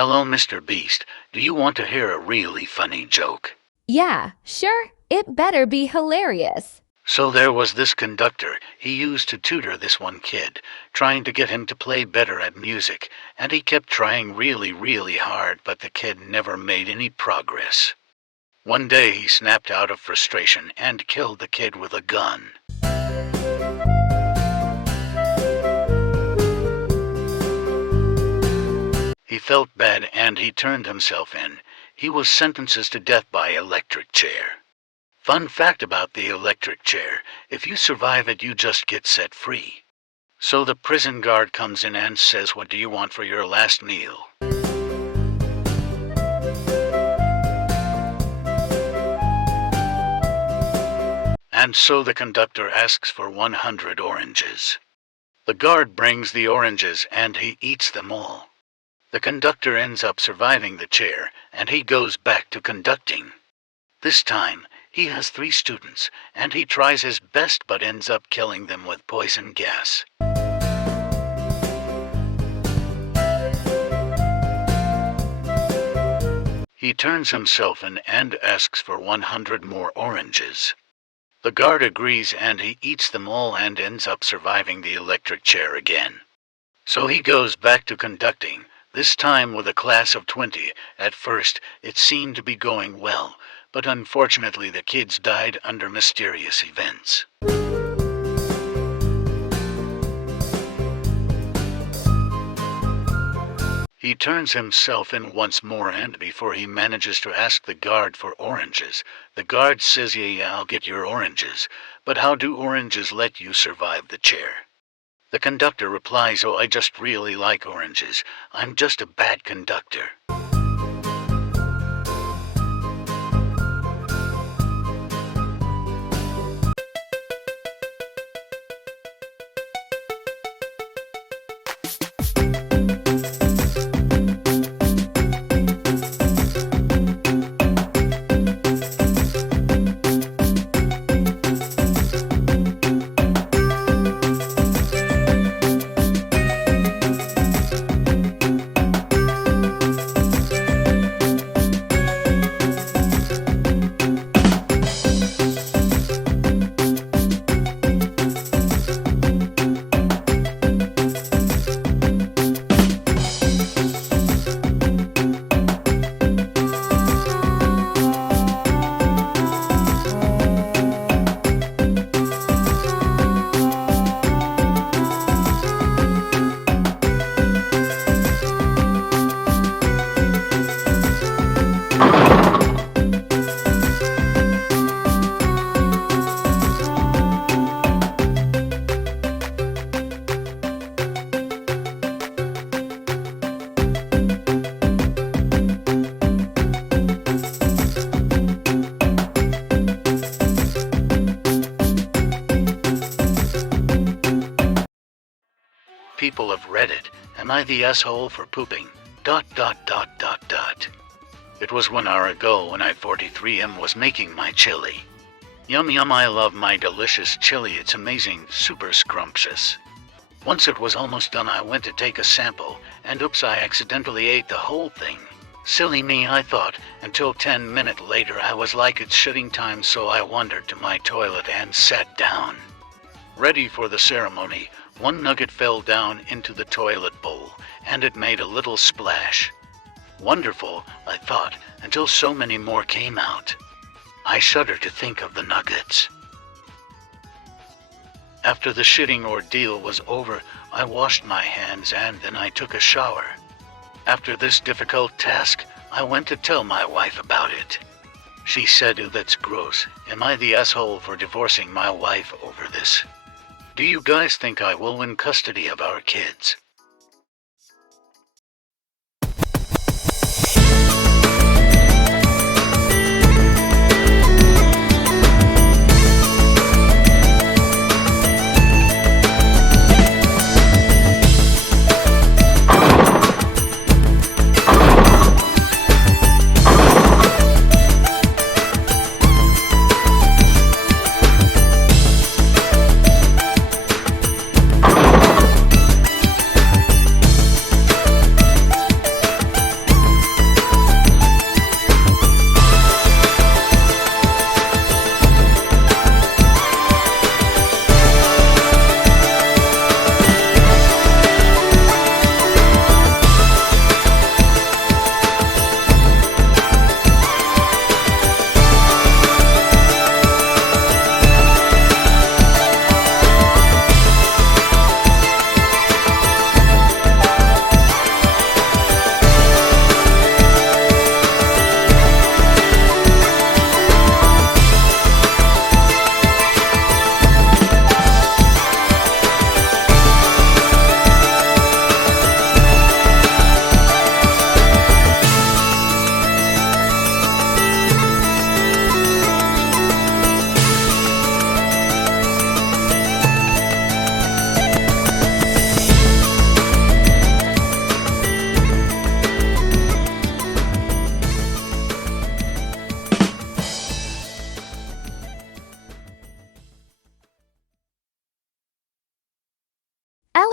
Hello, Mr. Beast. Do you want to hear a really funny joke? Yeah, sure. It better be hilarious. So there was this conductor. He used to tutor this one kid, trying to get him to play better at music, and he kept trying really, really hard, but the kid never made any progress. One day he snapped out of frustration and killed the kid with a gun. He felt bad and he turned himself in. He was sentenced to death by electric chair. Fun fact about the electric chair, if you survive it you just get set free. So the prison guard comes in and says, "What do you want for your last meal?" And so the conductor asks for 100 oranges. The guard brings the oranges and he eats them all. The conductor ends up surviving the chair, and he goes back to conducting. This time, he has 3 students, and he tries his best but ends up killing them with poison gas. He turns himself in and asks for 100 more oranges. The guard agrees and he eats them all and ends up surviving the electric chair again. So he goes back to conducting. This time with a class of 20. At first, it seemed to be going well, but unfortunately the kids died under mysterious events. He turns himself in once more, and before he manages to ask the guard for oranges, the guard says, "Yeah, I'll get your oranges, but how do oranges let you survive the chair?" The conductor replies, "Oh, I just really like oranges. I'm just a bad conductor." People of Reddit, am I the asshole for pooping? ... It was 1 hour ago when I43M was making my chili. Yum yum, I love my delicious chili, it's amazing, super scrumptious. Once it was almost done I went to take a sample, and oops, I accidentally ate the whole thing. Silly me, I thought, until 10 minutes later I was like, it's shitting time, so I wandered to my toilet and sat down. Ready for the ceremony, 1 nugget fell down into the toilet bowl, and it made a little splash. Wonderful, I thought, until so many more came out. I shudder to think of the nuggets. After the shitting ordeal was over, I washed my hands and then I took a shower. After this difficult task, I went to tell my wife about it. She said, "Ew, that's gross. Am I the asshole for divorcing my wife over this? Do you guys think I will win custody of our kids?"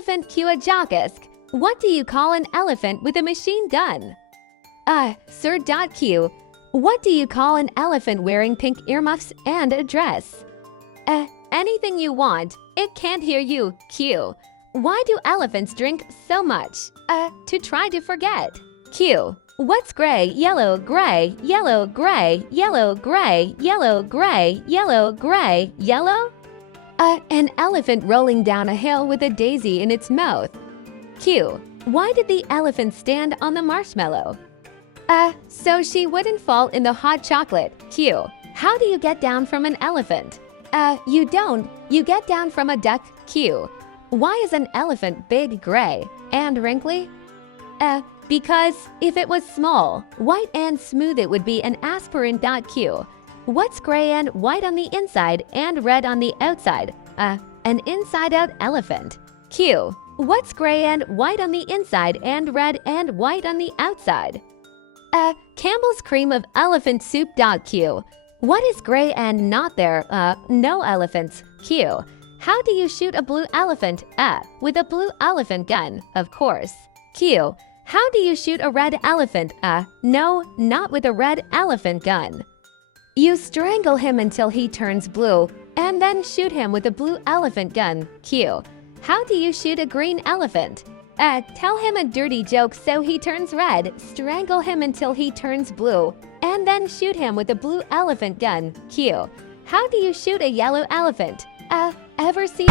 Elephant Q a Jockisk. What do you call an elephant with a machine gun? Sir Q. What do you call an elephant wearing pink earmuffs and a dress? Anything you want. It can't hear you, Q. Why do elephants drink so much? To try to forget. Q. What's gray, yellow, gray, yellow, gray, yellow, gray, yellow, gray, yellow, gray, yellow? An elephant rolling down a hill with a daisy in its mouth. Q. Why did the elephant stand on the marshmallow? So she wouldn't fall in the hot chocolate. Q. How do you get down from an elephant? You don't. You get down from a duck. Q. Why is an elephant big, gray, and wrinkly? Because if it was small, white and smooth, it would be an aspirin. Q. What's gray and white on the inside and red on the outside? An inside-out elephant. Q. What's gray and white on the inside and red and white on the outside? Campbell's cream of elephant soup. Q. What is gray and not there? No elephants. Q. How do you shoot a blue elephant? With a blue elephant gun, of course. Q. How do you shoot a red elephant? No, not with a red elephant gun. You strangle him until he turns blue, and then shoot him with a blue elephant gun. Q. How do you shoot a green elephant? Tell him a dirty joke so he turns red, strangle him until he turns blue, and then shoot him with a blue elephant gun. Q. How do you shoot a yellow elephant? Ever see...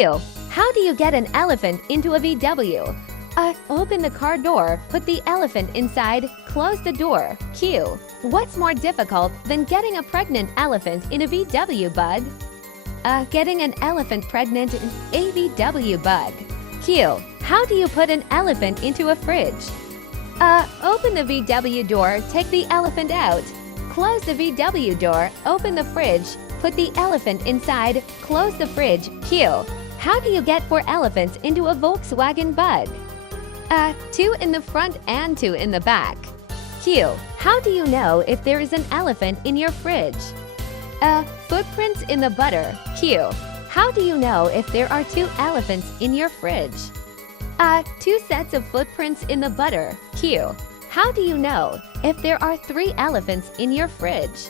Q. How do you get an elephant into a VW? Open the car door, put the elephant inside, close the door. Q. What's more difficult than getting a pregnant elephant in a VW bug? Getting an elephant pregnant in a VW bug. Q. How do you put an elephant into a fridge? Open the VW door, take the elephant out. Close the VW door, open the fridge, put the elephant inside, close the fridge. Q. How do you get 4 elephants into a Volkswagen bug? 2 in the front and 2 in the back. Q. How do you know if there is an elephant in your fridge? Footprints in the butter. Q. How do you know if there are 2 elephants in your fridge? 2 sets of footprints in the butter. Q. How do you know if there are 3 elephants in your fridge?